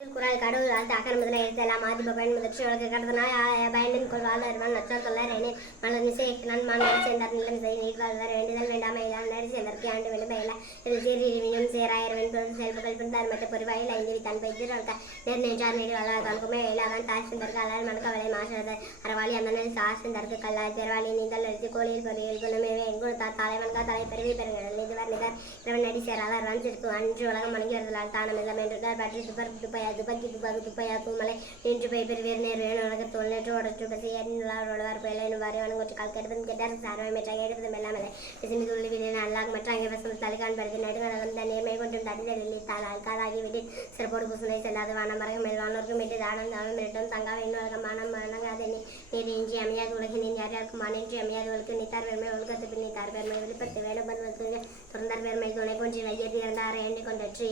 குரல் கடவுள் வாழ்த்து அக்கறை முதல எழுத்தெல்லாம் ஆதிப பயன் முதற்சி உலக கடந்தனாய் பயனின் கொள் வாழ்வான் நச்சார் கொள்ளார் என மலர் மிசை நான் மாநிலம் சேர்ந்தார் நிலம் செய் நீட் வாழ்வார் வேண்டுதல் வேண்டாமை எல்லாம் நேரி சேர்ந்தற்கு ஆண்டு வெளி பயில இது சீரிவினும் சேராயிரவன் பொருள் செயல்புகள் பின்தார் மற்ற பொறிவாயில் ஐந்து தன் பெய்து நேர் நின்றார் நீர் வாழ்வார் கண்குமே வேலாவன் தாய் சிந்தற்கு அல்லால் மணக்கவலை மாசது அறவாளி அந்த சார் சிந்தற்கு கல்லாய் பெருவாளி நீந்தல் எழுத்து கோழியில் பொறியில் குணமே எங்குத்தார் தலைவன்கா தலை பெருவி பெருங்கள் இதுவர் நிகர் இரவன் நடி சேராதார் ரஞ்சிற்கு அன்று உலகம் மணங்கி வருதலால் தானம் இல்லம் என்றார் பற்றி துப்பர் துப்பையா துப்பக்கி துப்பாக்கு துப்பையாக்கும் மலை நின்று போய் பெறுவீர் நேர் வேணும் உலக தோல் நேற்று உடச்சு பசியார் பயிலும் வாரி வணங்கொச்சு கால் கெடுப்பது கேட்டார் சாரவை மெற்றாக எடுப்பதும் எல்லாமலை சிமி துள்ளி விதின அல்லாக் மற்ற அங்கே வசம் தலைக்கான் பருகு நடுநலம் தன் நேர்மை கொண்டும் தடிதலில் தாளால் காலாகி விட்டு சிறப்போடு குசுனை செல்லாத வானம் மரகம் மெல்வானோருக்கும் விட்டு தானம் தானம் மிரட்டும் தங்காவை இன்னுலகம் மானம் வணங்காத நீர் இன்றி அமையாது உலகினின் யார் யாருக்கும் மானின்றி அமையாதவர்களுக்கு நித்தார் பெருமை ஒழுக்கத்து பின் நித்தார் பெருமை வெளிப்பட்டு வேணுபன்களுக்கு தொடர்ந்தார் பெருமை துணை கொன்றி வையது இரண்டாரை எண்ணி கொண்டற்று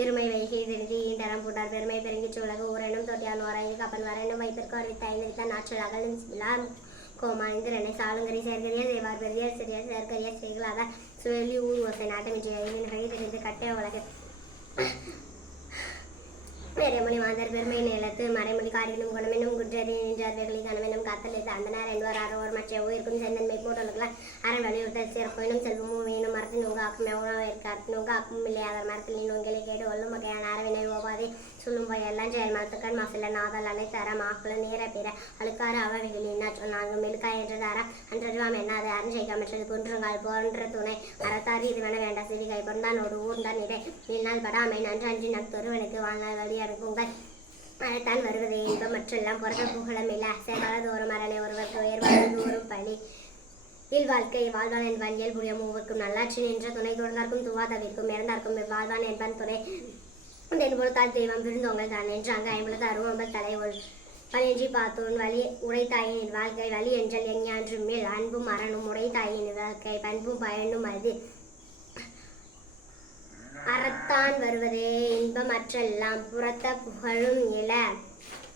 இருமை வைகை திருந்தி ஈண்டரம் பூட்டார் பெருமை பெருங்கிச்சு உலக ஊரெனும் தொட்டியான் ஓராய்ந்து கப்பல் வரையணும் வைப்பிற்கு அறிவித்த ஐந்து நாற்றல் அகலும் கோமாந்திரனை சாலுங்கரி சேர்க்கரியா செய்வார் பெரியார் சிறியார் சேர்க்கரியா செய்களாத சுழலி ஊர் ஓசை நாட்டமின்றி நகை தெரிந்து கட்டே உலக பெரியமொழி மாந்தர் பெருமை நிலத்து மறைமொழி காரிலும் குணமெனும் குற்றறி நின்றார்களின் கணவனும் காத்தலித்து அந்த நேரம் என்பவர் அறவர் மற்ற உயிர்க்கும் செந்தன்மை போட்டவர்களால் அரண் வலியுறுத்தல் சிறப்பினும் செல்வமும் வீணும் மரத்தின் உங்க ஆக்கும் எவ்வளோ இருக்கார் உங்க ஆக்கும் இல்லையாதர் மரத்தில் உங்களை கேட்டு ஒல்லும் வகையான அறவினை ஓவாதே சொல்லும் போய் எல்லாம் செயல் மரத்துக்கள் மாசில நாதல் அனைத்தர மாக்குல நேர பிற அழுக்காறு அவர்களின் நான்கு மெழுக்காய் என்ற தாரா அன்றறிவாம் என்னாது அருஞ்செய்காமற்றது குன்றுங்கால் போன்ற துணை அறத்தாறு இது வேண வேண்ட சிறிகை பொருந்தானோடு ஊர்ந்தான் இடை நீனால் படாமை நன்று அன்றி நக்தொருவனுக்கு வாழ்நாள் வழி அனுப்புங்கள் மழைத்தான் வருவதே இன்பம் மற்றெல்லாம் புறத்த புகழம் இல்லை சேகாலதோறும் அரணை ஒருவருக்கு உயர்வாழ்ந்தோறும் பழி இல்வாழ்க்கை வாழ்வான் என்பான் இயல்புடைய மூவர்க்கும் நல்லாட்சி நின்ற துணை தொடர்ந்தார்க்கும் துவாதவிற்கும் இறந்தார்க்கும் வாழ்வான் என்பான் துணை தென்பொழுத்தால் தெய்வம் விருந்தோங்கள் தான் என்றாங்க ஐம்பது அருவம்பல் தலை வலின்றி பார்த்தோன் வலி உடைத்தாயின் வாழ்க்கை வலி என்றல் எஞ்ஞான்றும் மேல் அன்பும் மரணும் உடைத்தாயின் வாழ்க்கை பண்பும் பயனும் அது அறத்தான் வருவதே இன்பம் மற்றெல்லாம் புறத்த புகழும் இல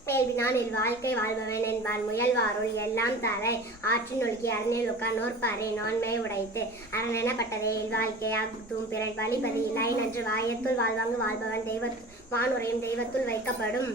கேள்வினான் வாழ்க்கை வாழ்பவன் என்பான் முயல்வாருள் எல்லாம் தலை ஆற்றின் ஒழுக்கி அரணில் உட்கார்ந்தோர் பாறை நோன்மை உடைத்து அரணெனப்பட்டதே இல்வாழ்க்கையாகும் பிறன் வழிபதி இலை நன்று வாயத்துள் வாழ்வாங்கு வாழ்பவன் வானுரையும் தெய்வத்துள் வைக்கப்படும்